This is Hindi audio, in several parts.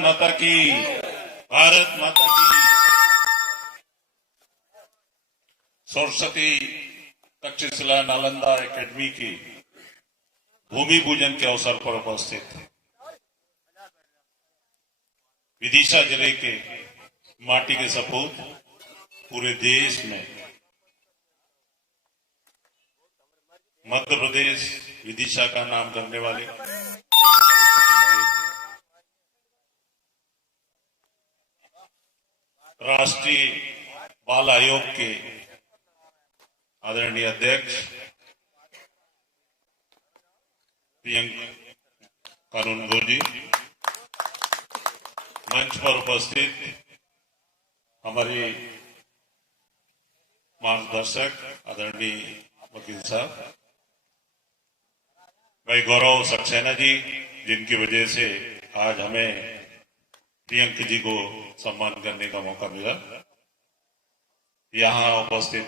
माता की, भारत माता की। सरस्वती तक्षशिला नालंदा एकेडमी की भूमि पूजन के अवसर पर उपस्थित थे। विदिशा जिले के माटी के सपूत पूरे देश में मध्य प्रदेश विदिशा का नाम करने वाले राष्ट्रीय बाल आयोग के आदरणीय अध्यक्ष प्रियंक कानूनगो जी, मंच पर उपस्थित हमारे मार्गदर्शक आदरणीय वकील साहब, भाई गौरव सक्सेना जी, जिनकी वजह से आज हमें प्रियंक जी को सम्मान करने का मौका मिला। यहाँ उपस्थित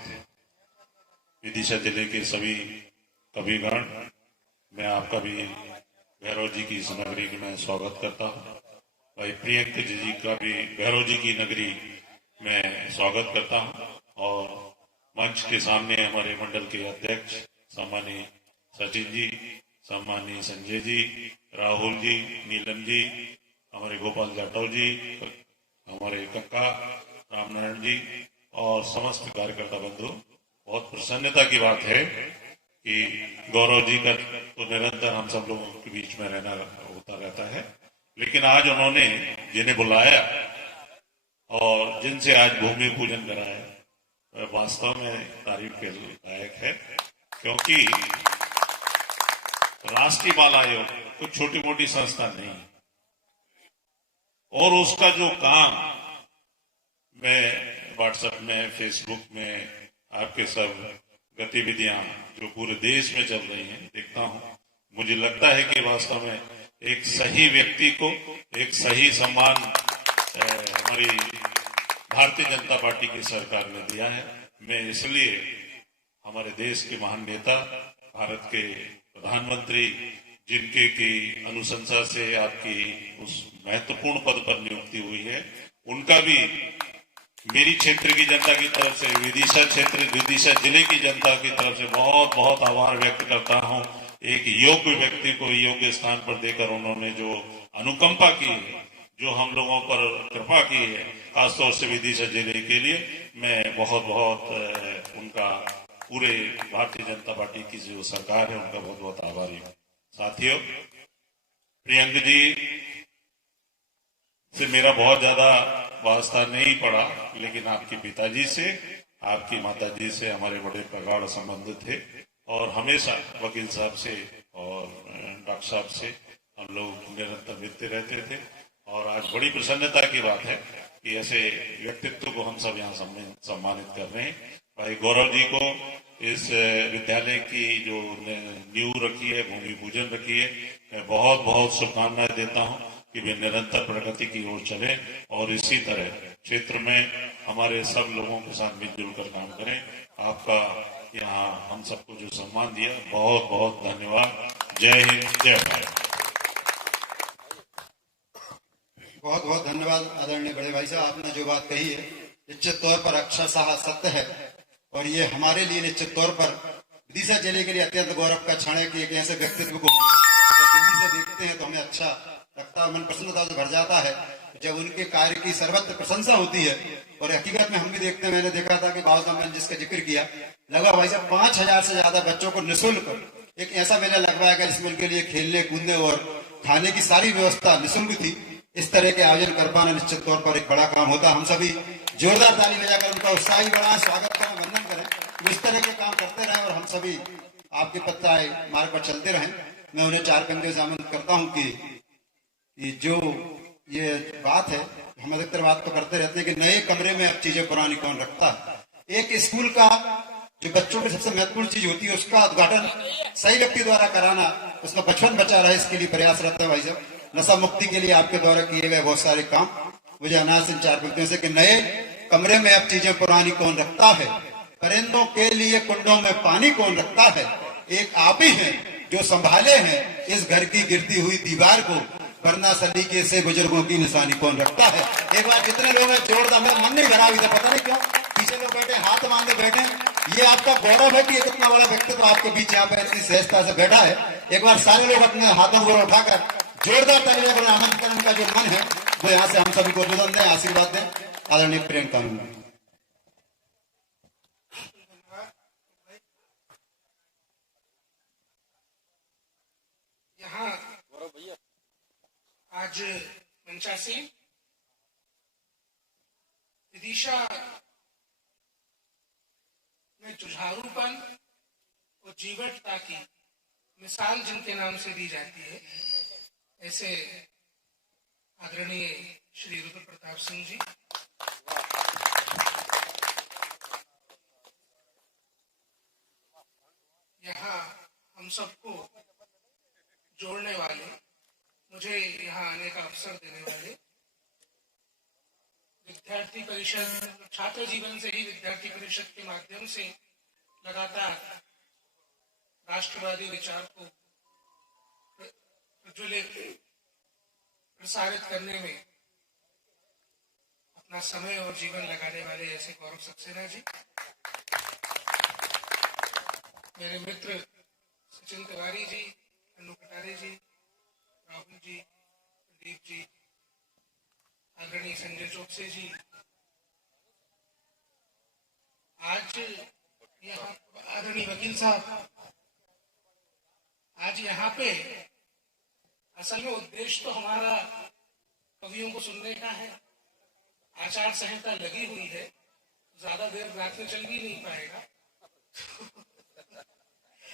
विदिशा जिले के सभी कविगण, मैं आपका भी भैरव जी की इस नगरी में स्वागत करता हूँ। भाई प्रियंक जी का भी भैरव जी की नगरी में स्वागत करता हूँ। और मंच के सामने हमारे मंडल के अध्यक्ष सम्मानीय सचिन जी, सम्मानीय संजय जी, राहुल जी, नीलम जी, हमारे गोपाल जाटव जी, हमारे कक्का रामनारायण जी और समस्त कार्यकर्ता बंधु, बहुत प्रसन्नता की बात है कि गौरव जी का तो निरंतर हम सब लोगों के बीच में रहना होता रहता है, लेकिन आज उन्होंने जिन्हें बुलाया और जिनसे आज भूमि पूजन कराया, वास्तव में तारीफ के लायक है। क्योंकि राष्ट्रीय बाल आयोग कोई छोटी मोटी संस्था नहीं है और उसका जो काम मैं व्हाट्सएप में, फेसबुक में आपके सब गतिविधियां जो पूरे देश में चल रही हैं देखता हूं, मुझे लगता है कि वास्तव में एक सही व्यक्ति को एक सही सम्मान हमारी भारतीय जनता पार्टी की सरकार ने दिया है। मैं इसलिए हमारे देश के महान नेता, भारत के प्रधानमंत्री, जिनके की अनुशंसा से आपकी उस महत्वपूर्ण पद पर नियुक्ति हुई है, उनका भी मेरी क्षेत्र की जनता की तरफ से, विदिशा जिले की जनता की तरफ से बहुत बहुत आभार व्यक्त करता हूं। एक योग्य व्यक्ति को योग्य स्थान पर देकर उन्होंने जो अनुकंपा की है, जो हम लोगों पर कृपा की है, खासतौर से विदिशा जिले के लिए मैं बहुत बहुत उनका, पूरे भारतीय जनता पार्टी की जो सरकार है उनका बहुत बहुत आभारी हूं। साथियों, प्रियंक जी से मेरा बहुत ज्यादा वास्ता नहीं पड़ा, लेकिन आपके पिताजी से, आपकी माताजी से हमारे बड़े प्रगाढ़ संबंध थे और हमेशा वकील साहब से और डॉक्टर साहब से हम लोग निरंतर मिलते रहते थे। और आज बड़ी प्रसन्नता की बात है कि ऐसे व्यक्तित्व को हम सब यहाँ सम्मानित कर रहे हैं। भाई गौरव जी को इस विद्यालय की जो नींव रखी है, भूमि पूजन रखी है, मैं बहुत बहुत शुभकामनाएं देता हूँ कि वे निरंतर प्रगति की ओर चले और इसी तरह क्षेत्र में हमारे सब लोगों के साथ मिलजुल कर काम करें। आपका यहाँ हम सबको जो सम्मान दिया, बहुत बहुत धन्यवाद। जय हिंद, जय भारत। बहुत बहुत धन्यवाद आदरणीय बड़े भाई साहब, आपने जो बात कही है निश्चित तौर पर अक्षरशः सत्य है और ये हमारे लिए निश्चित तौर पर विदिशा जिले के लिए अत्यंत गौरव का क्षण है कि एक ऐसे व्यक्तित्व को दिल्ली से देखते हैं तो हमें अच्छा लगता है, मन प्रसन्नता से भर जाता है जब उनके कार्य की सर्वत्र प्रशंसा होती है। और हकीकत में हम भी देखते हैं, मैंने देखा था कि बाबू साहब ने जिसका जिक्र किया, लगा भाई साहब 5000 से ज्यादा बच्चों को निःशुल्क एक ऐसा मेला लगवाया गया जिसमें उनके लिए खेलने कूदने और खाने की सारी व्यवस्था निःशुल्क थी। इस तरह के आयोजन कर पाना निश्चित तौर पर एक बड़ा काम होता है। हम सभी जोरदार ताली बजाकर उनका उत्साही बढ़ाएं, स्वागत करें, वंदन करें। इस तरह के काम करते रहें और हम सभी आपके पत्ताए मार्ग पर चलते रहें। मैं उन्हें 4 पंक्तियों से आमंत्रित करता हूँ कि जो ये बात है, हम अधिकतर बात तो करते रहते हैं कि नए कमरे में अब चीजें पुरानी कौन रखता है। एक स्कूल का जो बच्चों की सबसे महत्वपूर्ण चीज होती है उसका उद्घाटन सही व्यक्ति द्वारा कराना, उसका बचपन बचा रहे, इसके लिए प्रयासरत है भाई साहब। नशा मुक्ति के लिए आपके द्वारा किए गए बहुत सारे काम मुझे अनाज इन 4 पंक्तियों से कि नए कमरे में अब चीजें पुरानी कौन रखता है, परिंदों के लिए कुंडों में पानी कौन रखता है, एक आप ही हैं जो संभाले हैं इस घर की गिरती हुई दीवार को, वरना सलीके से बुजुर्गों की निशानी कौन रखता है। एक बार जितने लोग हैं जोरदार, मेरा मन नहीं भरा इधर, पता नहीं क्यों पीछे लोग बैठे हाथ बांधे बैठे। ये आपका गौरव है कि एक इतना बड़ा व्यक्तित्व आपके बीच यहाँ पे इतनी सहजता से बैठा है। एक बार सारे लोग अपने हाथों को उठाकर जोरदार तालियां बजाएं। आमंत्रण का जो मन है वो यहाँ से हम सभी को निवेदन दें, आशीर्वाद दें। आदरणीय प्रेम कानून यहाँ आज मंचासी विदिशा में जुझारूपन और जीवटता की मिसाल जिनके नाम से दी जाती है, ऐसे आदरणीय श्री रुद्र प्रताप सिंह जी, यहाँ हम सबको जोड़ने वाले, मुझे यहाँ आने का अवसर देने वाले, विद्यार्थी परिषद, छात्र जीवन से ही विद्यार्थी परिषद के माध्यम से लगातार राष्ट्रवादी विचार को प्रज्वलित प्रसारित करने में अपना समय और जीवन लगाने वाले ऐसे गौरव सक्सेना जी, मेरे मित्र सचिन तिवारी जी, अन्नू कटारे जी, राहुल जी, प्रदीप जी, आदरणीय संजय चौकसे जी, आज यहाँ आदरणीय वकील साहब, आज यहाँ पे असल में उद्देश्य तो हमारा कवियों को सुनने का है। आचार संहिता लगी हुई है, ज्यादा देर रात में चल भी नहीं पाएगा।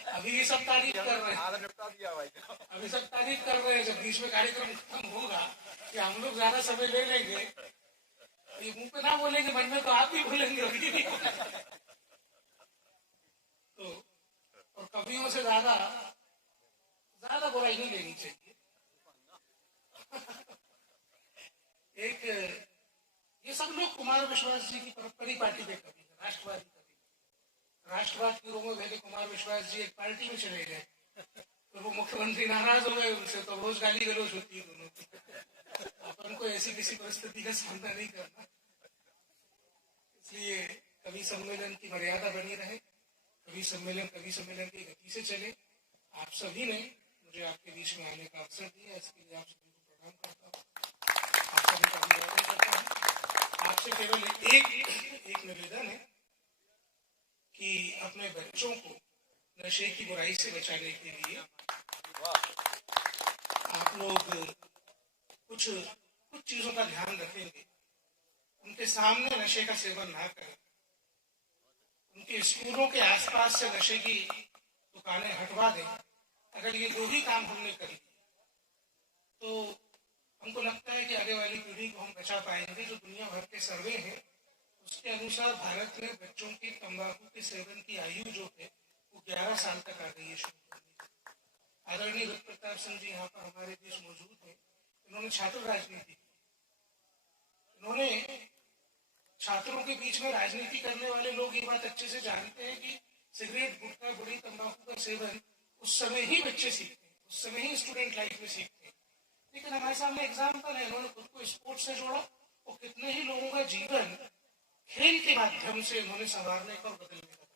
अभी ये सब तारीफ कर रहे हैं, अभी सब तारीफ कर रहे हैं। जब बीच में कार्यक्रम खत्म होगा कि हम लोग ज्यादा समय ले लेंगे, ये मुंह पे ना बोलेंगे, मन में तो आप भी बोलेंगे अभी नहीं। तो और कवियों से ज्यादा बुराई नहीं लेनी चाहिए। एक ये सब लोग कुमार विश्वास जी की परिपाटी पे कवि, राष्ट्रवादी कवि, राष्ट्रवाद की रूपों में कुमार विश्वास जी एक पार्टी में चले गए, तो वो मुख्यमंत्री नाराज हो गए उनसे, तो रोज गाली गलौज होती है दोनों की। अपन को ऐसी किसी परिस्थिति का सामना नहीं करना, इसलिए कवि सम्मेलन की मर्यादा बनी रहे, कवि सम्मेलन की गति से चले। आप सभी ने मुझे आपके बीच में आने का अवसर दिया, इसके लिए आप सभी को प्रणाम करता हूँ, आप सभी का अभिवादन करता हूँ। आपसे केवल एक निवेदन है कि अपने बच्चों को नशे की बुराई से बचाने के लिए आप लोग कुछ चीजों का ध्यान रखेंगे। उनके सामने नशे का सेवन ना करें, उनके स्कूलों के आसपास से नशे की दुकानें हटवा दें। अगर ये दो ही काम हमने कर लिए तो हमको लगता है कि आगे वाली पीढ़ी को हम बचा पाएंगे। जो दुनिया भर के सर्वे हैं उसके अनुसार भारत में बच्चों की तंबाकू के सेवन की आयु जो है वो 11 साल तक आ गई है शुरू करने की। आदरणीय रुद्र प्रताप सिंह जी यहाँ पर हमारे बीच मौजूद हैं। इन्होंने छात्र राजनीति की, इन्होंने छात्रों के बीच में राजनीति करने वाले लोग ये बात अच्छे से जानते हैं कि सिगरेट, गुटखा, बुरी तंबाकू का सेवन उस समय ही बच्चे सीखते हैं, उस समय ही स्टूडेंट लाइफ में सीखते हैं। लेकिन हमारे सामने एग्जाम्पल है, इन्होंने खुद को स्पोर्ट्स से जोड़ा और कितने ही लोगों का जीवन खेल के माध्यम से उन्होंने संवारने का और बदलने का काम।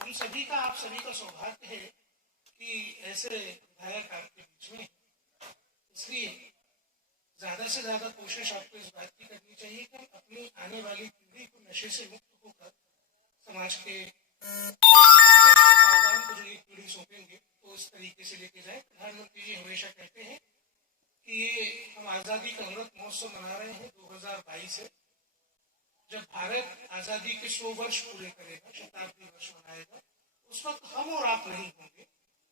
हम सभी का, आप सभी का सौभाग्य है कि ऐसे विधायक आपके बीच में, इसलिए ज्यादा से ज्यादा कोशिश आपको इस बात की करनी चाहिए कि हम अपनी आने वाली पीढ़ी को नशे से मुक्त होकर समाज के को जो एक पीढ़ी सौंपेंगे तो इस तरीके से लेके जाए। प्रधानमंत्री जी हमेशा कहते हैं कि ये हम आजादी का अमृत महोत्सव मना रहे हैं 2022 से, जब भारत आजादी के 100 वर्ष पूरे करेगा, शताब्दी वर्ष मनाएगा, उस वक्त हम और आप नहीं होंगे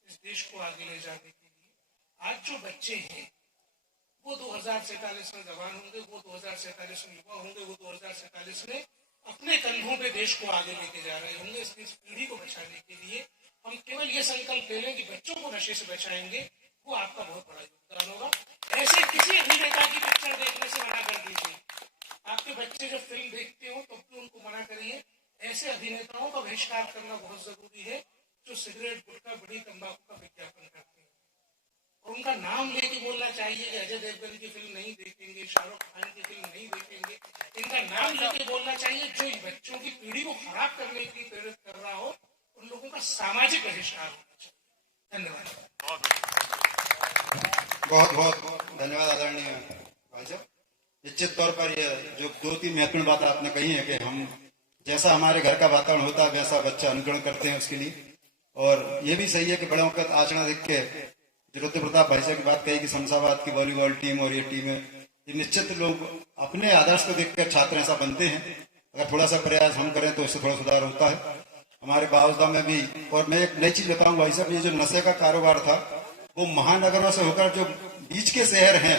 इस देश को आगे ले जाने के लिए। आज जो बच्चे हैं वो 2047 में जवान होंगे, वो 2047 में युवा होंगे, वो 2047 में अपने कंधों पे देश को आगे लेके जा रहे होंगे। इस पीढ़ी को बचाने के लिए हम केवल ये संकल्प ले लें कि बच्चों को नशे से बचाएंगे, वो आपका बहुत बड़ा योगदान होगा। ऐसे किसी अभिनेता की पिक्चर देखने से मना कर दीजिए। आपके बच्चे जब फिल्म देखते हो तब भी उनको मना करिए। ऐसे अभिनेताओं का बहिष्कार करना बहुत जरूरी है जो सिगरेट, गुटखा, बड़ी तंबाकू का विज्ञापन करते हैं। उनका नाम लेके बोलना चाहिए कि अजय देवगन की फिल्म नहीं देखेंगे, शाहरुख खान की फिल्म नहीं देखेंगे। इनका नाम लेके बोलना चाहिए जो बच्चों की पीढ़ी को खराब करने के लिए प्रेरित कर रहा हो, उन लोगों का सामाजिक बहिष्कार होना चाहिए। धन्यवाद। बहुत बहुत धन्यवाद आदरणीय भाई साहब। निश्चित तौर पर ये जो 2-3 महत्वपूर्ण बात आपने कही है कि हम जैसा हमारे घर का वातावरण होता है वैसा बच्चा अनुकरण करते हैं उसके लिए। और ये भी सही है कि बड़ों का आचरण देख के रुद्र प्रताप भाई साहब की बात कही कि शमशाबाद की वॉलीबॉल टीम और ये टीम है, ये निश्चित लोग अपने आदर्श को देखकर छात्र ऐसा बनते हैं। अगर थोड़ा सा प्रयास हम करें तो इससे थोड़ा सुधार होता है हमारे बावजदा में भी। और मैं एक नई चीज बताऊं भाई साहब, ये जो नशे का कारोबार था वो महानगरों से होकर जो बीच के शहर हैं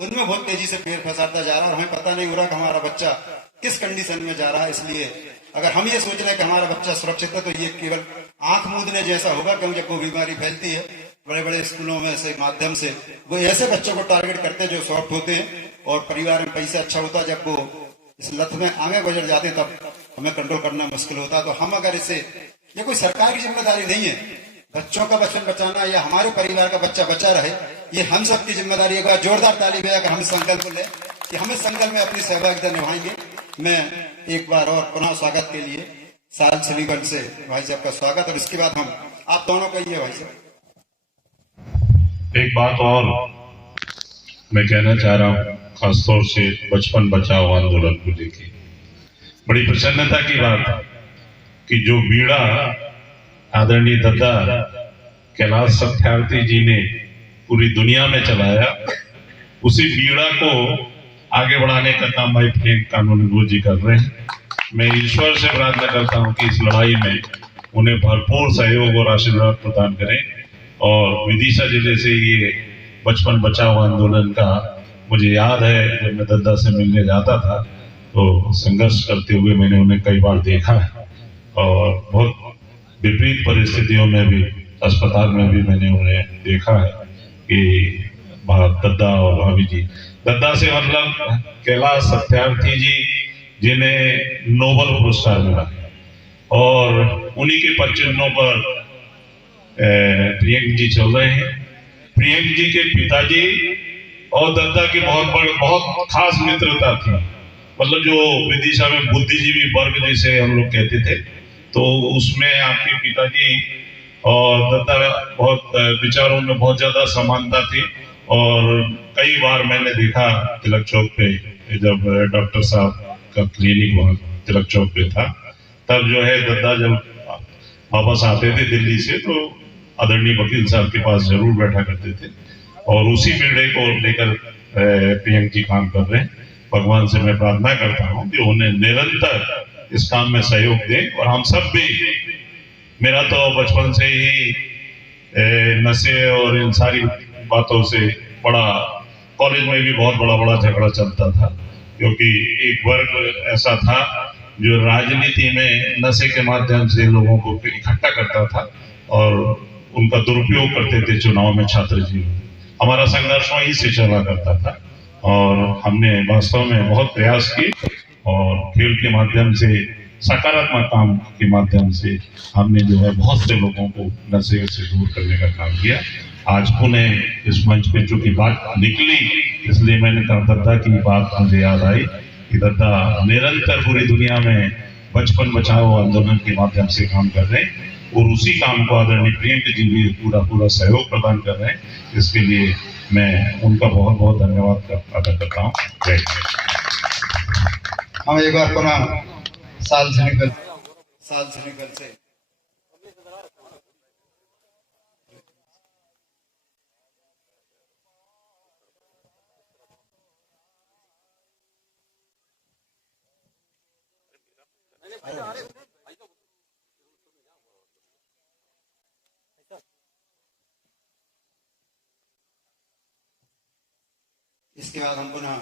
उनमें बहुत तेजी से पैर फंसाता जा रहा है और हमें पता नहीं हो रहा कि हमारा बच्चा किस कंडीशन में जा रहा है। इसलिए अगर हम ये सोच रहे हैं कि हमारा बच्चा सुरक्षित है तो ये केवल आंख मूंदने जैसा होगा, क्योंकि जब वो बीमारी फैलती है बड़े बड़े स्कूलों में से माध्यम से वो ऐसे बच्चों को टारगेट करते हैं जो सॉफ्ट होते हैं और परिवार में पैसा अच्छा होता है। जब वो इस लत में आगे गुजर जाते हैं तब हमें कंट्रोल करना मुश्किल होता है। तो हम अगर इसे, ये कोई सरकार की जिम्मेदारी नहीं है, बच्चों का बचपन बचाना या हमारे परिवार का बच्चा बचा रहे ये हम सबकी जिम्मेदारी है। जोरदार ताली में अगर हम संकल्प लें कि हम इस संकल्प में अपनी सहभागिता निभाएंगे। मैं एक बार और पुनः स्वागत के लिए साल सलीगंज से भाई साहब का स्वागत, और इसके बाद हम आप दोनों का ही है भाई साहब। एक बात और मैं कहना चाह रहा हूँ, खासतौर से बचपन बचाओ आंदोलन को लेकर बड़ी प्रसन्नता की बात है कि जो बीड़ा आदरणीय दद्दा कैलाश सत्यार्थी जी ने पूरी दुनिया में चलाया, उसी बीड़ा को आगे बढ़ाने का काम भाई प्रियंक कानूनगो जी कर रहे हैं। मैं ईश्वर से प्रार्थना करता हूं कि इस लड़ाई में उन्हें भरपूर सहयोग और आशीर्वाद प्रदान करें। और विदिशा जिले से ये बचपन बचाओ आंदोलन का मुझे याद है, जब मैं दद्दा से मिलने जाता था तो संघर्ष करते हुए मैंने उन्हें कई बार देखा है और बहुत विपरीत परिस्थितियों में भी, अस्पताल में भी मैंने उन्हें देखा है कि दद्दा और भाभी जी, दद्दा से मतलब कैलाश सत्यार्थी जी जिन्हें नोबेल पुरस्कार मिला और उन्हीं के पद चिन्हों पर प्रियंक जी चल रहे हैं। प्रियंक जी के पिताजी और दद्दा की बहुत खास मित्रता थी। मतलब जो विदिशा में बुद्धिजीवी वर्ग जैसे हम लोग कहते थे, तो उसमें आपके पिताजी और दद्दा बहुत विचारों में बहुत ज्यादा समानता थी। और कई बार मैंने देखा तिलक चौक पे, जब डॉक्टर साहब का क्लिनिक वहाँ तिलक चौक पे था, तब जो है दद्दा जब वापस आते थे दिल्ली से तो आदरणीय वकील साहब के पास जरूर बैठा करते थे और उसी बीड़े को लेकर प्रियंक जी काम कर रहे हैं। भगवान से मैं प्रार्थना करता हूँ कि उन्हें निरंतर इस काम में सहयोग दें। और हम सब भी, मेरा तो बचपन से ही नशे और इन सारी बातों से बड़ा, कॉलेज में भी बहुत बड़ा झगड़ा चलता था, क्योंकि एक वर्ग ऐसा था जो राजनीति में नशे के माध्यम से लोगों को इकट्ठा करता था और उनका दुरुपयोग करते थे चुनाव में छात्र जीवन। हमारा संघर्ष वहीं से चला करता था और हमने वास्तव में बहुत प्रयास किए और खेल के माध्यम से, सकारात्मक काम के माध्यम से हमने जो है बहुत से लोगों को नशे से दूर करने का काम किया। आज पुनः इस मंच पे चूंकि बात निकली, इसलिए मैंने कहा दद्दा की बात मुझे याद आई कि दद्दा निरंतर पूरी दुनिया में बचपन बचाओ आंदोलन के माध्यम से काम कर रहे हैं और उसी काम को आदरणीय प्रियंक जी भी पूरा सहयोग प्रदान कर रहे हैं। इसके लिए मैं उनका बहुत धन्यवाद अदा करता हूँ। जय हिंद। हम एक बार पुनः साल से निकल से इसके बाद हम पुनः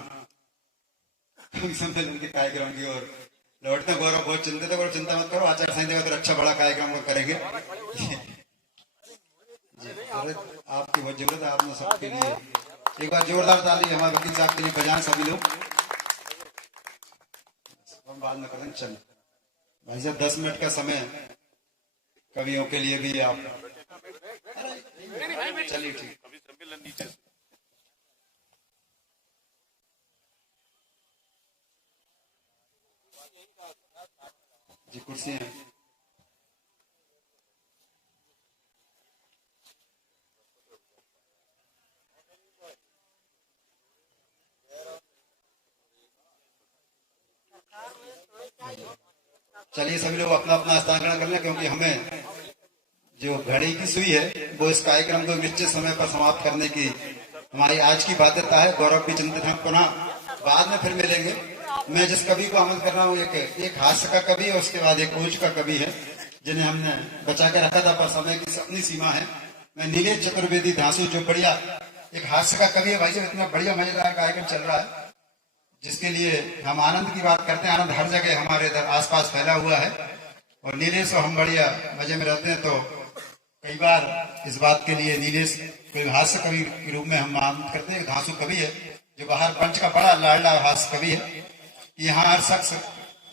सम्मेलन के कार्यक्रम की ओर लौटते हैं। गौरव बहुत चिंतित है, चिंता मत करो, आचार संहिता का तो अच्छा बड़ा कार्यक्रम करेंगे। आपकी बहुत जरूरत है, आपने सबके लिए एक बार जोरदार ताली हमारे वकील साहब के लिए बजाएं सभी लोग। हम बाद में करें। चल भाई साहब 10 मिनट का समय कवियों के लिए भी आप, चलिए ठीक। नीचे से। जी कुर्सियां चलिए सभी लोग अपना अपना स्थान ग्रहण कर लें, क्योंकि हमें जो घड़ी की सुई है वो इस कार्यक्रम को निश्चित समय पर समाप्त करने की हमारी आज की बाध्यता है। गौरव भी चिंतित हम पुनः बाद में फिर मिलेंगे। मैं जिस कवि को आमंत्रित कर रहा हूँ एक हास्य का कवि है, उसके बाद एक ओज का कवि है, जिन्हें हमने बचा के रखा था पर समय की अपनी सीमा है। मैं नीलेश चतुर्वेदी धांसू, जो बढ़िया एक हास्य का कवि है भाई साहब, इतना बढ़िया मजेदार कार्यक्रम चल रहा है जिसके लिए हम आनंद की बात करते हैं। आनंद हर जगह हमारे इधर आसपास फैला हुआ है और नीलेश और हम बढ़िया मजे में रहते हैं। तो कई बार इस बात के लिए नीलेश कोई हास्य कवि के रूप में हम आमंत्रित करते हैं। धांसू कवि है जो बाहर पंच का बड़ा लाडला हास्य कवि है। यहाँ हर शख्स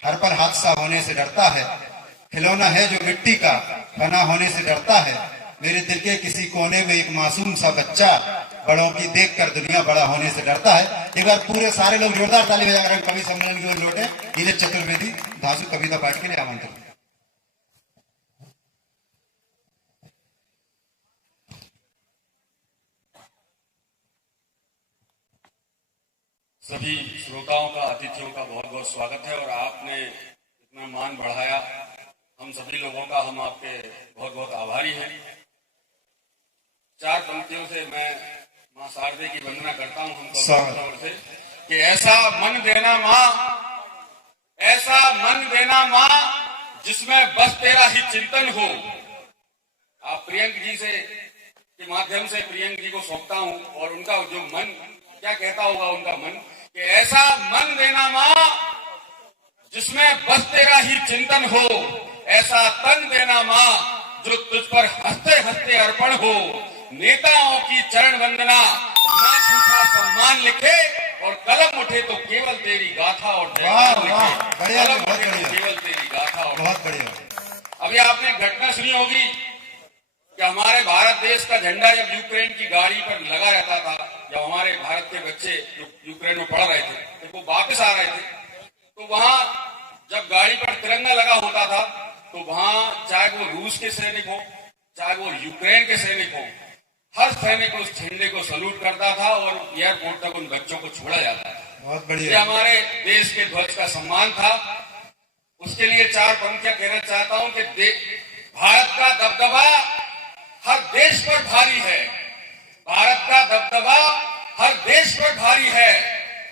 हर पर हादसा होने से डरता है, खिलौना है जो मिट्टी का फना होने से डरता है। मेरे दिल के किसी कोने में एक मासूम सा बच्चा बड़ों की देखकर दुनिया बड़ा होने से डरता है। एक बार पूरे सारे लोग जोरदार ताली बजाकर कवि सम्मेलन की ओर लौटे। नीलेश चतुर्वेदी धांसू कविता पाठ के लिए आमंत्रित। सभी श्रोताओं का, अतिथियों का बहुत बहुत स्वागत है और आपने इतना मान बढ़ाया हम सभी लोगों का, हम आपके बहुत बहुत आभारी हैं। चार पंक्तियों से मैं मां शारदे की वंदना करता हूं हम कवियों से कि ऐसा मन देना मां, ऐसा मन देना मां जिसमें बस तेरा ही चिंतन हो। आप प्रियंक जी से के माध्यम से प्रियंक जी को सौंपता हूं और उनका जो मन क्या कहता होगा, उनका मन कि ऐसा मन देना मां जिसमें बस तेरा ही चिंतन हो, ऐसा तन देना मां जो तुझ पर हंसते हंसते अर्पण हो। नेताओं की चरण वंदना ना झूठा सम्मान लिखे और कलम उठे तो केवल तेरी गाथा और जयगान लिखे। कलम उठे तो केवल तेरी गाथा और बहुत बढ़िया। अभी आपने एक घटना सुनी होगी कि हमारे भारत देश का झंडा जब यूक्रेन की गाड़ी पर लगा रहता था, जब हमारे भारत के बच्चे जो यूक्रेन में पढ़ रहे थे तो वो वापस आ रहे थे, तो वहां जब गाड़ी पर तिरंगा लगा होता था तो वहां चाहे वो रूस के सैनिक हो चाहे वो यूक्रेन के सैनिक हो, हर सैनिक उस झंडे को सल्यूट करता था और एयरपोर्ट तक उन बच्चों को छोड़ा जाता था। बहुत ये बढ़िया। हमारे देश के ध्वज का सम्मान था। उसके लिए चार पंक्तियां कहना चाहता हूं कि भारत का दबदबा हर देश पर भारी है, भारत का दबदबा हर देश पर भारी है,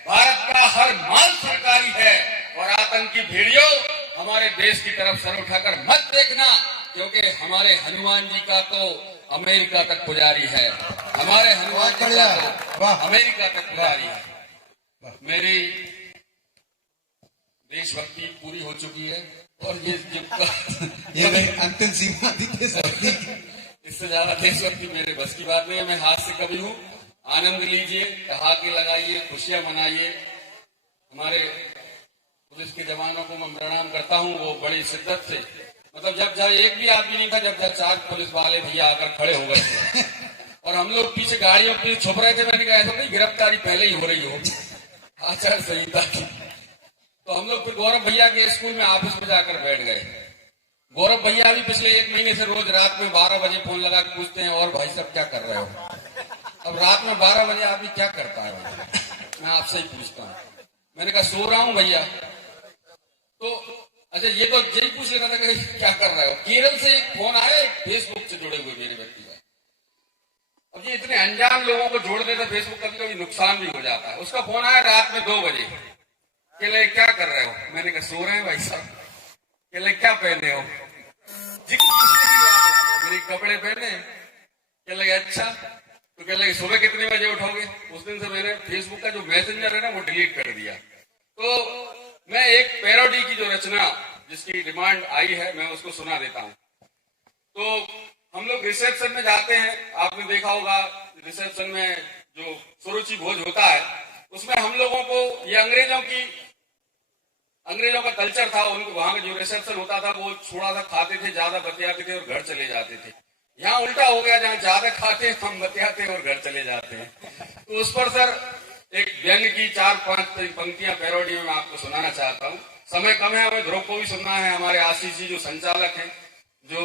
भारत का हर माल सरकारी है और आतंकी भेड़ियों हमारे देश की तरफ सर उठाकर मत देखना, क्योंकि हमारे हनुमान जी का तो अमेरिका तक पुजारी है, हमारे हनुमान जी का तो अमेरिका तक पुजारी है। मेरी देशभक्ति पूरी हो चुकी है और ये अंतिम सीमा थी सबकी। इससे ज्यादा देशभक्ति मेरे बस की बात नहीं है। मैं हास्य कवि हूँ, आनंद लीजिए, ठहाके लगाइए, खुशियां मनाइए। हमारे पुलिस के जवानों को मैं प्रणाम करता हूँ, वो बड़ी शिद्दत से, मतलब जब एक भी आदमी नहीं था, जब चार पुलिस वाले भैया आकर खड़े हो गए थे और हम लोग पीछे गाड़ियों के छुप रहे थे। मैंने कहा ऐसा नहीं गिरफ्तारी पहले ही हो रही हो आचार संहिता की। तो हम लोग फिर गौरव भैया के स्कूल में ऑफिस में जाकर बैठ गए। गौरव भैया भी पिछले 1 महीने से रोज रात में 12 बजे फोन लगा के पूछते हैं और भाई साहब क्या कर रहे हो। अब रात में 12 बजे आदमी क्या करता है, मैं आपसे ही पूछता हूँ। मैंने कहा सो रहा हूँ भैया। तो अच्छा ये तो यही पूछ लेना था कि क्या कर रहे हो। केरल से एक फोन आया, फेसबुक से जुड़े हुए मेरे व्यक्ति का। अब ये इतने अनजान लोगों को जोड़ देता फेसबुक, कभी कभी नुकसान भी हो जाता है। उसका फोन आया रात में 2 बजे, कहले क्या कर रहे हो। मैंने कहा सो रहे हैं भाई साहब। कहले क्या पहने हो, मेरे कपड़े पहने। कहले अच्छा, तो कहले सुबह कितने बजे उठोगे। उस दिन से मैंने फेसबुक का जो मैसेंजर है ना वो डिलीट कर दिया। तो मैं एक पैरोडी की जो रचना जिसकी डिमांड आई है मैं उसको सुना देता हूँ। तो हम लोग रिसेप्शन में जाते हैं, आपने देखा होगा रिसेप्शन में जो सुरुचि भोज होता है उसमें हम लोगों को ये अंग्रेजों का कल्चर था। उनको वहां का जो रिसेप्शन होता था वो थोड़ा सा खाते थे, ज्यादा बतियाते थे और घर चले जाते थे। यहाँ उल्टा हो गया, जहाँ ज्यादा खाते हैं हम बतियाते हैं और घर चले जाते हैं। तो उस पर सर एक व्यंग की 4-5 पंक्तियां पैरोडी में मैं आपको सुनाना चाहता हूँ। समय कम है, हमें ध्रुव को भी सुनना है। हमारे आशीष जी जो संचालक हैं, जो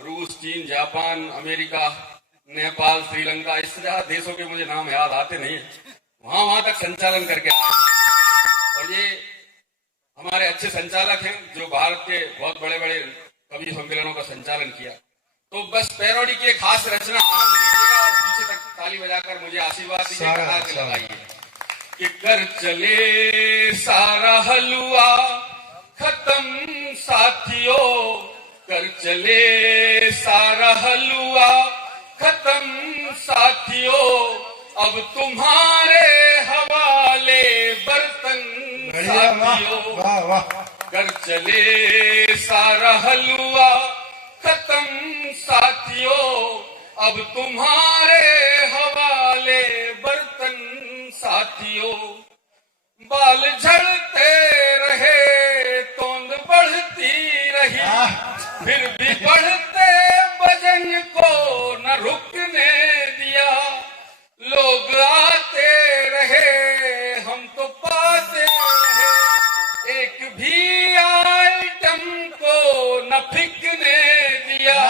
रूस, चीन, जापान, अमेरिका, नेपाल, श्रीलंका, इससे ज्यादा देशों के मुझे नाम याद आते नहीं है, वहां तक संचालन करके आए। और ये हमारे अच्छे संचालक हैं जो भारत के बहुत बड़े बड़े कवि सम्मेलनों का संचालन किया। तो बस पैरोडी की एक हास्य रचना आनंद लीजिएगा और पीछे तक ताली बजाकर मुझे आशीर्वाद दीजिए, कहा के लगाइए कि कर चले सारा हलवा खत्म साथियों, कर चले सारा हलवा खत्म साथियों, अब तुम्हारे हवाले बर्तन साथियों। वाह वाह, कर चले सारा हलवा खत्म साथियों, अब तुम्हारे हवाले बर्तन साथियों। बाल झड़ते रहे, तोंद बढ़ती रही, फिर भी बढ़ते वजन को न रुकने दिया। लोग आते रहे, हम तो पाते रहे, एक भी आइटम को न फिकने दिया।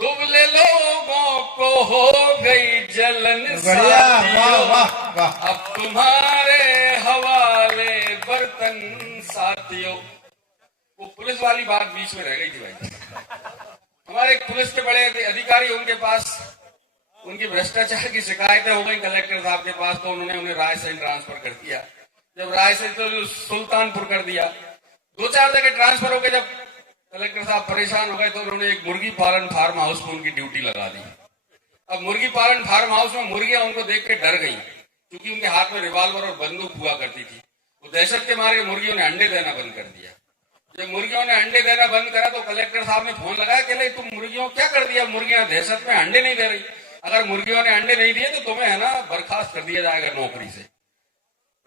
दुबले लोगों को हो गई जलन साथियों, अब तुम्हारे हवाले बर्तन साथियों। वो पुलिस वाली बात बीच में रह गई थी भाई। हमारे पुलिस के बड़े अधिकारी, उनके पास उनकी भ्रष्टाचार की शिकायतें हो गई कलेक्टर साहब के पास, तो उन्होंने उन्हें रायसेन ट्रांसफर कर दिया। जब रायसेन तो सुल्तानपुर कर दिया, 2-4 जगह ट्रांसफर हो गए। जब कलेक्टर साहब परेशान हो गए तो उन्होंने एक मुर्गी पालन फार्म हाउस में उनकी ड्यूटी लगा दी। अब मुर्गी पालन फार्म हाउस में मुर्गियां उनको देख के डर गई, क्योंकि उनके हाथ में रिवॉल्वर और बंदूक हुआ करती थी। वो दहशत के मारे मुर्गियों ने अंडे देना बंद कर दिया। जब मुर्गियों ने अंडे देना बंद करा तो कलेक्टर साहब ने फोन लगाया कि तुम मुर्गियों क्या कर दिया, मुर्गियां दहशत में अंडे नहीं दे रही, अगर मुर्गियों ने अंडे नहीं दिए तो तुम्हें है ना बर्खास्त कर दिया जाएगा नौकरी से।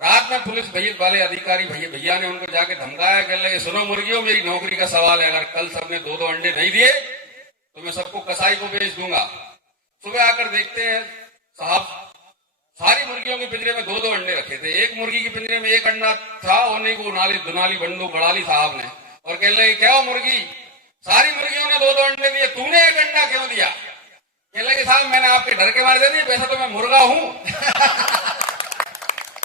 रात में पुलिस वाले अधिकारी भैया ने उनको जाके धमकाया, कह लगे सुनो मुर्गियों, मेरी नौकरी का सवाल है, अगर कल सबने 2-2 अंडे नहीं दिए तो मैं सबको कसाई को बेच दूंगा। सुबह आकर देखते हैं साहब सारी मुर्गियों के पिंजरे में 2-2 अंडे रखे थे। एक मुर्गी के पिंजरे में एक अंडा था, उन्हीं को दुनाली बंदूक बढ़ा ली साहब ने और कह लगे क्या हो मुर्गी, सारी मुर्गियों ने 2-2 अंडे दिए, तूने एक अंडा क्यों दिया? कह लगे साहब मैंने आपके डर के मारे दे दिए, वैसा तो मैं मुर्गा हूं।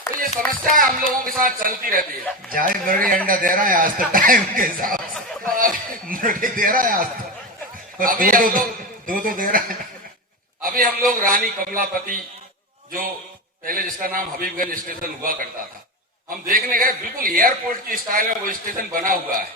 तो ये समस्या हम लोगों के साथ चलती रहती है। जाए मुर्गी अंडा दे रहा है आज तो टाइम के हिसाब से मुर्गी दे रहा है आज तो, अभी हम लोग दो दे रहा है। अभी हम लोग रानी कमलापति, जो पहले जिसका नाम हबीबगंज स्टेशन हुआ करता था, हम देखने गए, बिल्कुल एयरपोर्ट की स्टाइल में वो स्टेशन बना हुआ है।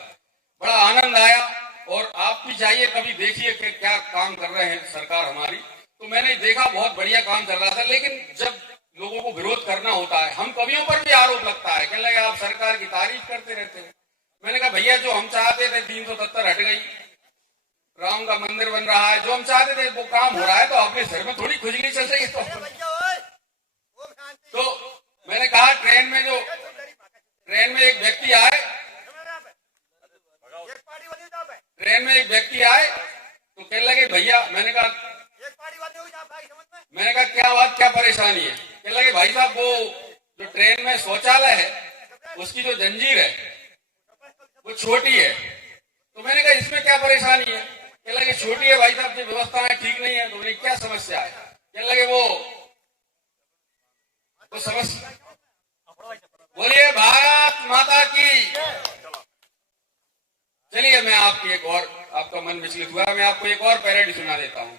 बड़ा आनंद आया और आप भी जाइए कभी, देखिए कि क्या काम कर रहे हैं सरकार हमारी। तो मैंने देखा बहुत बढ़िया काम चल रहा था, लेकिन जब लोगों को विरोध करना होता है, हम कवियों पर भी आरोप लगता है, कहने लगे आप सरकार की तारीफ करते रहते हैं। मैंने कहा भैया जो हम चाहते थे 370 हट गई, राम का मंदिर बन रहा है, जो हम चाहते थे वो काम हो रहा है, तो अपने सिर में थोड़ी खुजली चल रही है। तो मैंने कहा ट्रेन में एक व्यक्ति आए तो कहने लगे भैया, मैंने कहा क्या बात, क्या परेशानी है? कहने लगे भाई साहब वो जो ट्रेन में शौचालय है उसकी जो जंजीर है वो छोटी है। तो मैंने कहा इसमें क्या परेशानी है? कहने लगे छोटी है भाई साहब, जो व्यवस्थाएं ठीक नहीं है। तो मैंने क्या समस्या है? कहने लगे वो समस्या, बोलिए भारत माता की। चलिए मैं आपकी एक और, आपका मन विचलित हुआ, मैं आपको एक और पैरोडी सुना देता हूँ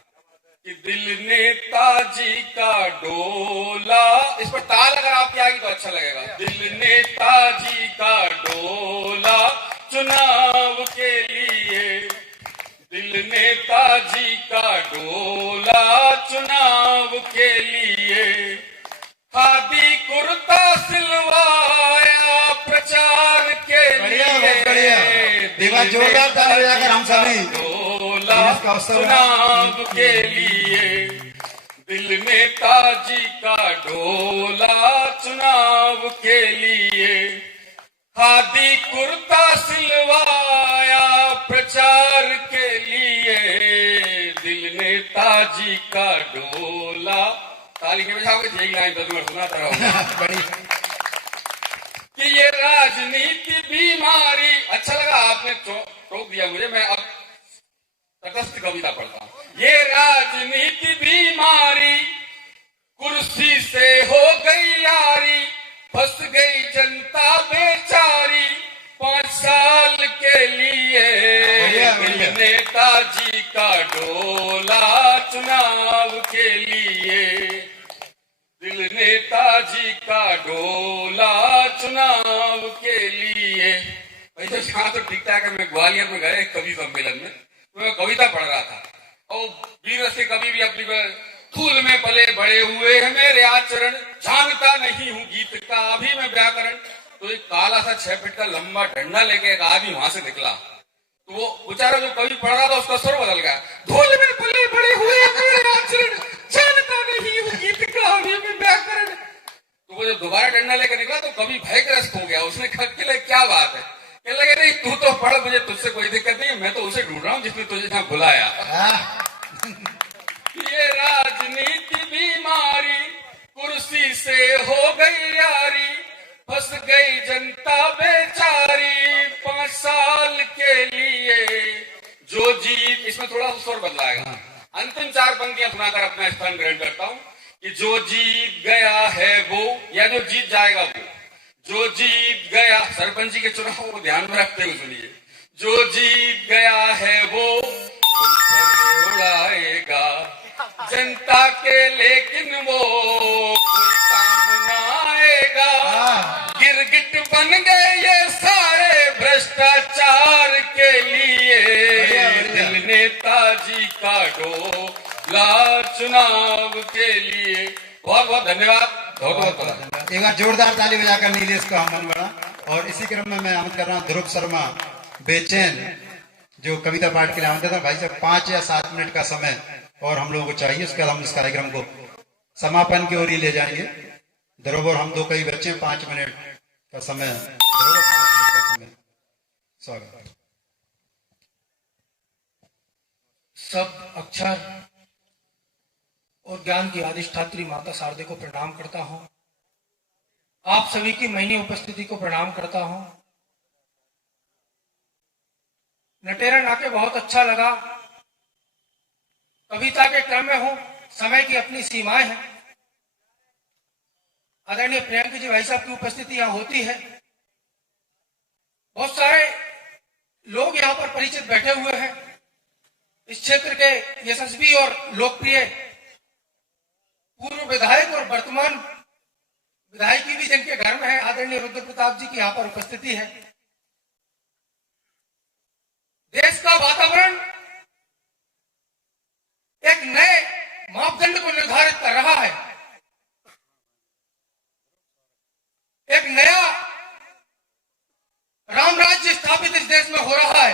कि दिल नेताजी का डोला, इस पर ताल अगर आपकी आएगी तो अच्छा लगेगा। दिल नेताजी का डोला चुनाव के लिए, दिल नेताजी का डोला चुनाव के लिए, खादी कुर्ता सिलवाया प्रचार के लिए, जोरदार ताली बजाकर हम सभी चुनाव के लिए, दिल नेताजी का डोला चुनाव के लिए, खादी कुर्ता सिलवाया प्रचार के लिए, दिल नेताजी का डोला। ताली के बजाओगे यही लाइन बदूर सुनाता रहूंगा कि ये राजनीति बीमारी। अच्छा लगा आपने टोक दिया मुझे, मैं अब तटस्थ कविता पढ़ता हूं। ये राजनीति बीमारी कुर्सी से हो गई यारी, फंस गई जनता बेचारी 5 साल के लिए, दिल नेताजी का डोला चुनाव के लिए, दिल नेताजी का डोला चुनाव के लिए। भाई तो जहां तो ठीक ठाक है, मैं ग्वालियर में गए कवि सम्मेलन में, तो मैं कविता पढ़ रहा था और वीर से कवि भी अपनी फूल में पले बड़े हुए हैं मेरे आचरण, जानता नहीं हूँ गीत का अभी मैं व्याकरण। तो एक काला सा 6 फीट का लंबा डंडा लेके एक आदमी वहां से निकला, तो वो बेचारा जो कवि पढ़ रहा था उसका स्वर बदल गया, धूल में पले बड़े हुए हैं मेरे आचरण, जानता नहीं हूँ गीत का अभी मैं व्याकरण। तो वो जब दोबारा डंडा लेकर निकला तो कवि भयग्रस्त हो गया। उसने कहा क्या बात है? कहने लगे नहीं तू तो पढ़, मुझे तुझसे कोई दिक्कत नहीं, मैं तो उसे ढूंढ रहा हूँ जिसने तुझे यहाँ बुलाया। ये राजनीति बीमारी कुर्सी से हो गई यारी, फंस गई जनता बेचारी 5 साल के लिए, जो जीत। इसमें थोड़ा सा स्वर बदलाएगा। अंतिम 4 पंक्तियां सुनाकर अपना स्थान ग्रहण करता हूं कि जो जीत गया है वो, या जो जीत जाएगा वो, जो जीत गया। सरपंची के चुनाव को ध्यान में रखते हुए सुनिए, जो जीत गया है वो उड़ाएगा जनता के, लेकिन वो कोई काम न आएगा। गिरगिट बन गए ये सारे भ्रष्टाचार के लिए, दिल नेताजी का डोला चुनाव के लिए। बहुत बहुत धन्यवाद, बहुत बहुत धन्यवाद। एक बार जोरदार ताली बजाकर नीलेश को हम मन बना। और इसी क्रम में मैं आमंत्रित कर रहा हूँ ध्रुव शर्मा बेचैन, जो कविता पाठ के लिए आमंत्रित था। भाई साहब 5 या 7 मिनट का समय और हम लोगों को चाहिए, उसके बाद हम इस कार्यक्रम को समापन की ओर ही ले जाएंगे। धरोहर हम 2 कई बच्चे, 5 मिनट का समय, धरोहर 5 मिनट का समय। स्वागत। सब अक्षर और ज्ञान की अधिष्ठात्री माता शारदे को प्रणाम करता हूं। आप सभी की महीनी उपस्थिति को प्रणाम करता हूं। नटेरन आके बहुत अच्छा लगा। कविता के क्रम में हूं, समय की अपनी सीमाएं हैं। आदरणीय प्रियंक जी भाई साहब की उपस्थिति यहाँ होती है। बहुत सारे लोग यहाँ पर परिचित बैठे हुए हैं। इस क्षेत्र के यशस्वी और लोकप्रिय पूर्व विधायक और वर्तमान विधायकी भी जिनके घर में है, आदरणीय रुद्र प्रताप जी की यहाँ पर उपस्थिति है। देश का वातावरण एक नए मापदंड को निर्धारित कर रहा है। एक नया राम राज्य स्थापित इस देश में हो रहा है।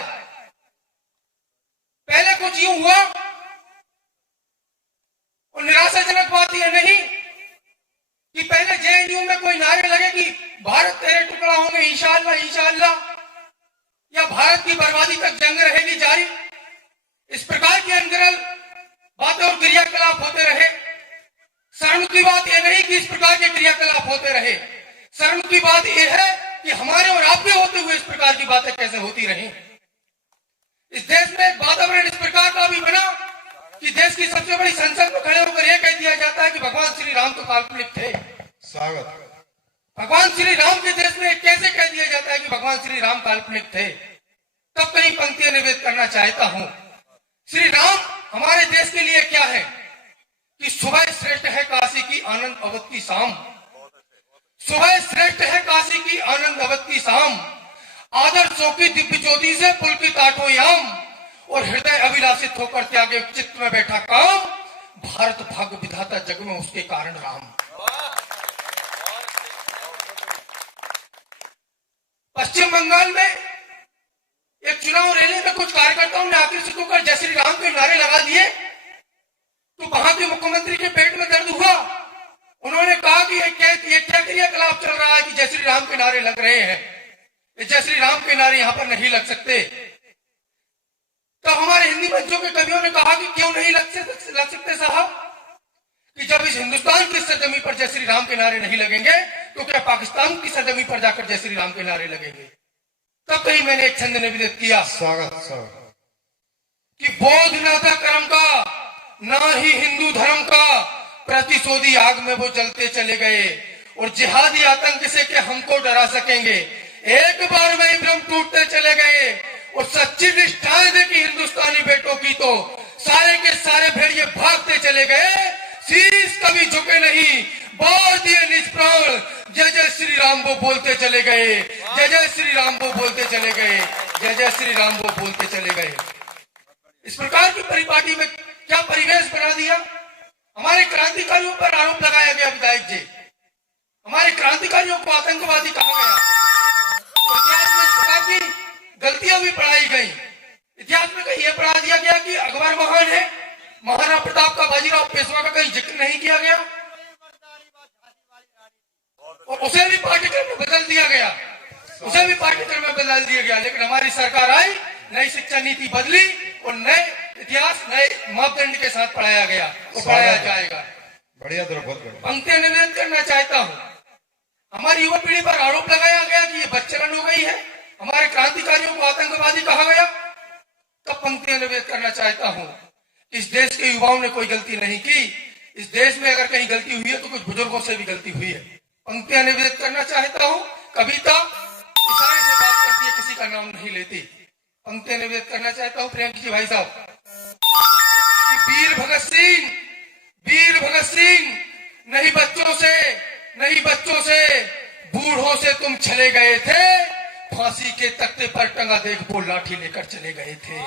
पहले कुछ यूं हुआ, और निराशाजनक बात यह नहीं कि पहले जेएनयू में कोई नारे लगे कि भारत तेरे टुकड़ा होंगे इंशाअल्लाह इंशाअल्लाह, या भारत की बर्बादी तक जंग रहेगी जारी। इस प्रकार की अनगढ़ बातें और क्रियाकलाप होते रहे। शर्म की बात यह नहीं कि इस प्रकार के क्रियाकलाप होते रहे, शर्म की बात यह है कि हमारे और आपके होते हुए इस प्रकार की बातें कैसे होती रही। इस देश में एक वातावरण इस प्रकार का भी बना कि देश की सबसे बड़ी संसद में खड़े होकर यह कह दिया जाता है कि भगवान श्री राम तो काल्पनिक थे। स्वागत। भगवान श्री राम के देश में कैसे कह दिया जाता है कि भगवान श्री राम काल्पनिक थे। तब कहीं पंक्तियां निवेद करना चाहता हूं। श्री राम हमारे देश के लिए क्या है कि सुबह श्रेष्ठ है काशी की आनंद अवध की शाम, सुबह श्रेष्ठ है काशी की आनंद अवध की शाम, आदर्शों की दिव्य ज्योति से पुलकित आठों याम, और हृदय अभिलाषित होकर त्यागे चित्त में बैठा काम, भारत भाग्य विधाता जग में उसके कारण राम। पश्चिम बंगाल में एक चुनाव रैली में कुछ कार्यकर्ताओं ने आकर्षित होकर जय श्री राम के नारे लगा दिए, तो वहां के मुख्यमंत्री के पेट में दर्द हुआ। उन्होंने कहा कि ये क्या क्रियाकलाप चल रहा है कि जय श्री राम के नारे लग रहे हैं। जय श्री राम के नारे यहाँ पर नहीं लग सकते। तो हमारे हिंदी मंचों के कवियों ने कहा कि क्यों नहीं लग सकते साहब, कि जब इस हिंदुस्तान की सरजमी पर जय श्री राम के नारे नहीं लगेंगे तो क्या पाकिस्तान की सरजमी पर जाकर जय श्री राम के नारे लगेंगे। तब कहीं मैंने एक छंद निवेदित किया, स्वागत कि बोध न था कर्म का ना ही हिंदू धर्म का, प्रतिशोधी आग में वो जलते चले गए, और जिहादी आतंक से के हमको डरा सकेंगे। एक बार में भ्रम टूटते चले गए, और सच्ची निष्ठाएं देखी हिंदुस्तानी बेटों की तो सारे के सारे भेड़िए भागते चले गए। शीश कभी झुके नहीं, बार दिए निष्प्राण, जय जय श्री राम वो बोलते चले गए, जय जय श्री राम वो बोलते चले गए, जय जय श्री राम वो बोलते चले गए। इस प्रकार की परिपाटी में क्या परिवेश बना दिया। हमारे क्रांतिकारियों पर आरोप लगाया गया, विधायक जी, हमारे क्रांतिकारियों को आतंकवादी कहा गया, और इतिहास में इस प्रकार की गलतियां भी पढ़ाई गई। इतिहास में कहीं यह पढ़ा दिया गया कि अकबर महान है, महाराणा प्रताप का, बाजीराव पेशवा का कहीं जिक्र नहीं किया गया, और उसे भी पाठ्यक्रम में बदल दिया गया, उसे भी पाठ्यक्रम में बदल दिया गया। लेकिन हमारी सरकार आई, नई शिक्षा नीति बदली, और नए इतिहास नए मापदंड के साथ पढ़ाया गया और पढ़ाया जाएगा। बढ़िया, बहुत बढ़िया। पंक्तियां निवेदन करना चाहता हूँ। हमारी युवा पीढ़ी पर आरोप लगाया गया कि ये बच्चलन हो गई है, हमारे क्रांतिकारियों को आतंकवादी कहा गया। तब पंक्तियां निवेदन करना चाहता हूँ, इस देश के युवाओं ने कोई गलती नहीं की। इस देश में अगर कहीं गलती हुई है तो कुछ बुजुर्गों से भी गलती हुई है। पंक्तियां निवेदन करना चाहता हूँ। कविता इशारे से बात करती है, किसी का नाम नहीं लेती। पंक्तियां निवेदन करना चाहता हूँ प्रियंक जी भाई साहब, कि वीर भगत सिंह नहीं बच्चों से बूढ़ों से तुम चले गए थे, फांसी के तख्ते पर टंगा देख वो लाठी लेकर चले गए थे,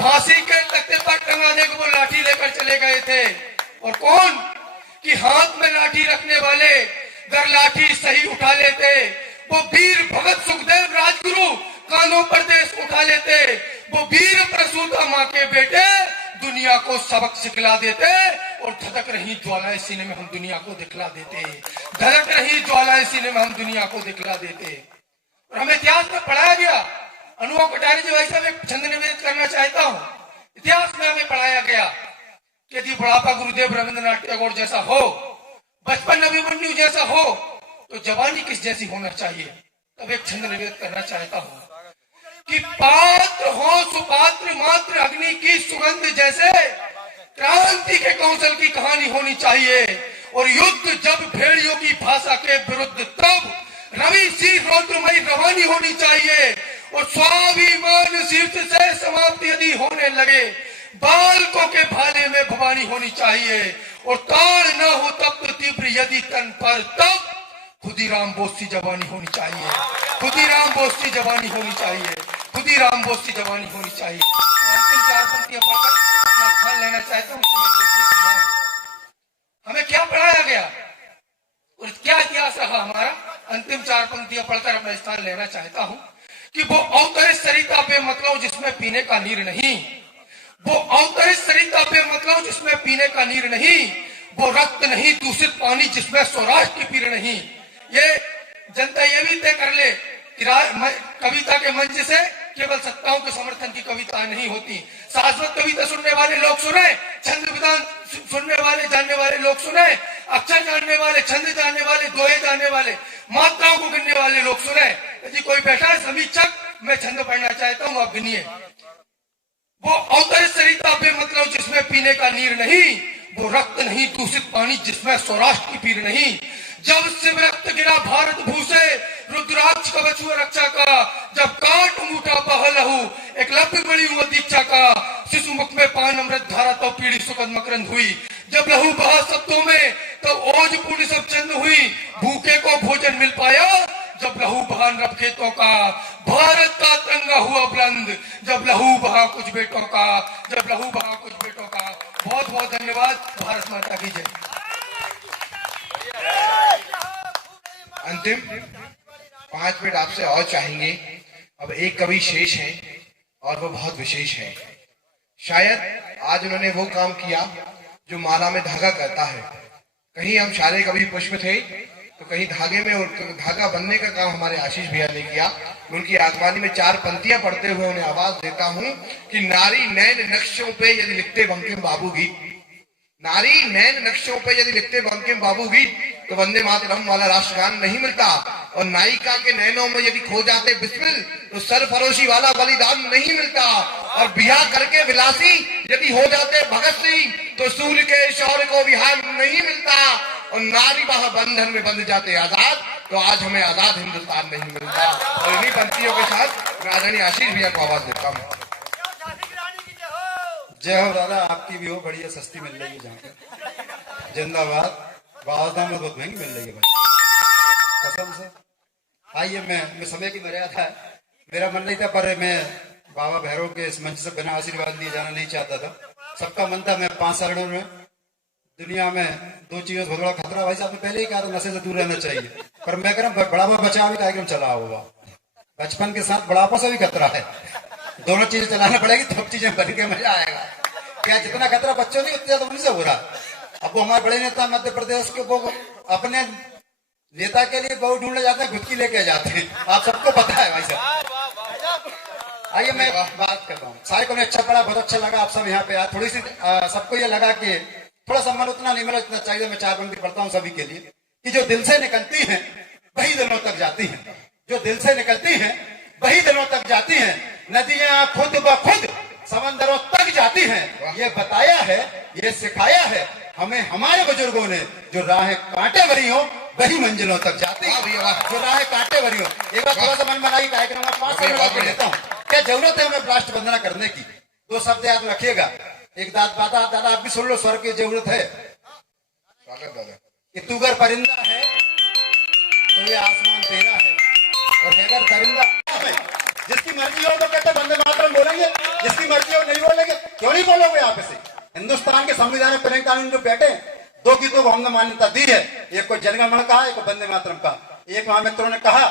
फांसी के तख्ते पर टंगा देख वो लाठी लेकर चले गए थे। और कौन कि हाथ में लाठी रखने वाले अगर लाठी सही उठा लेते, वो वीर भगत सुखदेव राजगुरु कानों पर देश उठा लेते, वो वीर प्रसूता माँ के बेटे दुनिया को सबक सिखला देते, और धधक रही ज्वालाएं सीने में हम दुनिया को दिखला देते, धधक रही ज्वालाएं सीने में हम दुनिया को दिखला देते। और हमें इतिहास में पढ़ाया गया, अनुभव कटारे जी भाई साहब एक छंद निवेदित करना चाहता हूँ। इतिहास में हमें पढ़ाया गया कि यदि बुढ़ापा गुरुदेव रविंद्रनाथ टैगोर जैसा हो, बचपन अभिमन्यु जैसा हो, तो जवानी किस जैसी होना चाहिए। तब एक छंद निवेदित करना चाहता हूँ कि पात्र हो सुपात्र मात्र अग्नि की सुगंध जैसे, क्रांति के कौशल की कहानी होनी चाहिए, और युद्ध जब भेड़ियों की भाषा के विरुद्ध तब रवि सी रौद्रमयी रवानी होनी चाहिए, और स्वाभिमान शीर्ष से समाप्ति यदि होने लगे, बालकों के भाले में भवानी होनी चाहिए, और ताड़ न हो तब तो तीव्र यदि तन पर, तब खुदीराम बोस सी जवानी होनी चाहिए, खुदीराम बोस सी जवानी होनी चाहिए, खुदीराम बोस सी जवानी होनी चाहिए। अंतिम चार पंक्तियां पढ़कर अपना स्थान लेना चाहता हूँ। हमें क्या पढ़ाया गया और क्या इतिहास रहा हमारा। अंतिम चार पंक्तियां पढ़कर अपना स्थान लेना चाहता हूँ कि वो अवतरित सरिता पे मतलब जिसमें पीने का नीर नहीं, वो अवतरित सरिता पे मतलब जिसमें पीने का नीर नहीं, वो रक्त नहीं दूषित पानी जिसमें स्वराष्ट्र की पीर नहीं। ये जनता ये भी तय कर ले कि कविता के मंच से केवल सत्ताओं के समर्थन की कविता नहीं होती। शाश्वत कविता सुनने वाले लोग सुने, छंद विधान सुनने वाले जानने वाले लोग सुने, अक्षर जानने वाले, छंद जानने वाले, दोहे जानने वाले, मात्राओं को गिनने वाले लोग सुने। यदि कोई बैठा है समीक्षक, मैं छंद पढ़ना चाहता हूँ, आप गिनिए। वो अवतरित सरिता पे मतलब जिसमें पीने का नीर नहीं, वो रक्त नहीं दूषित पानी जिसमें स्वराष्ट्र की पीर नहीं। जब शिव रक्त गिरा भारत भूसे, रुद्राक्ष कवच हुआ रक्षा का, जब काट मुठा बह लहू एकलव्य बड़ी हुआ दीक्षा का, शिशु मुख में पान अमृत धारा तो पीढ़ी सुखद मकरंद हुई। जब लहू बहा शब्दों में तो ओज पूर्ण सब चंद हुई, भूखे को भोजन मिल पाया जब लहू बहा नभ खेतों का, भारत का तिरंगा हुआ बुलंद जब लहू बहा कुछ बेटों का, जब लहू बहा कुछ बेटों का। बहुत बहुत धन्यवाद। भारत माता की जय। अंतिम 5 मिनट आपसे और चाहेंगे। अब एक कवि शेष है और वो बहुत विशेष है। शायद आज उन्होंने वो काम किया जो माला में धागा करता है। कहीं हम सारे कवि पुष्प थे तो कहीं धागे में, और धागा बनने का काम हमारे आशीष भैया ने किया। उनकी आत्मानी में 4 पंक्तियां पढ़ते हुए उन्हें आवाज देता हूं कि नारी नैन नक्शों पे यदि लिखते बंकिम बाबू गीत, नारी नैन नक्शों पे यदि लिखते बंकिम बाबू गीत, तो वंदे मातरम वाला राष्ट्रगान नहीं मिलता। और नायिका के नैनों में यदि खो जाते बिस्मिल, तो सरफरोशी वाला बलिदान नहीं मिलता। और ब्याह करके विलासी यदि हो जाते भगत सिंह, तो सूर्य के शौर्य को विहार नहीं मिलता। और नारी बाह बंधन में बंध जाते आजाद, तो आज हमें आजाद हिंदुस्तान नहीं मिलता। और इन्हीं पंक्तियों के साथ मैं आदरणीय आशीष भैया को आवाज देता हूँ। जय हो दादा, आपकी भी हो, बढ़िया सस्ती मिल रही है जहाँ पे। जिंदाबाद। बावदाम में बहुत महंगी मिल रही है भाई, कसम से। आइए, मैं समय की मर्यादा है, मेरा मन नहीं था, पर मैं बाबा भैरव के इस मंच से बिना आशीर्वाद लिए जाना नहीं चाहता था। सबका मन था। मैं 5 सालों में दुनिया में 2 चीजों से बहुत बड़ा खतरा, भाई साहब ने पहले ही कहा था, नशे से दूर रहना चाहिए। पर मैं कह रहा हूँ बुढ़ापा बचाव भी कार्यक्रम चला होगा, बचपन के साथ बुढ़ापा से भी खतरा है। दोनों चीजें चलाना पड़ेगी, तब चीजें बन के मजा आएगा। क्या जितना खतरा बच्चों नहीं, उतना तो उनसे हो रहा है। अब वो हमारे बड़े नेता मध्य प्रदेश के, वो अपने नेता के लिए बहु ढूंढने जाते हैं, गुटकी लेके जाते हैं। आप सबको पता है भाई साहब। आइए, मैं बात करता हूँ। सारे को अच्छा पड़ा, बहुत अच्छा लगा आप सब यहाँ पे आए। थोड़ी सी सबको ये लगा कि थोड़ा सा मन उतना नहीं मिला इतना चाहिए। मैं 4 पंक्ति पढ़ता हूँ सभी के लिए कि जो दिल से निकलती है वही दिलों तक जाती है, जो दिल से निकलती है वही दिलों तक जाती है। नदियां खुद ब खुद समंदरों तक जाती हैं। ये बताया है, ये सिखाया है हमें हमारे बुजुर्गों ने। जो राहें कांटे भरी हो वही मंजिलों तक जाती है, जो राहें कांटे भरी हो। एक बार थोड़ा सा मन बनाई कार्यक्रम 5 मिनट लेता हूँ। क्या जरूरत है हमें राष्ट्र वंदना करने की? 2 शब्द याद रखिएगा। एक दादा आप भी सुन लो, स्वर की जरूरत है। कि तू अगर परिंदा है तो ये आसमान तेरा है, और अगर दरिंदा जिसकी मर्जी हो तो कहते वंदे मातरम बोलेंगे, जिसकी मर्जी हो नहीं बोलेंगे। क्यों नहीं बोलोगे? आप से हिंदुस्तान के संविधान में प्रेम कानून जो बैठे 2 गीतों को हमने मान्यता दी है। एक को जनगण मन कहा, एक को वंदे मातरम कहा। एक वहां मित्रों ने कहा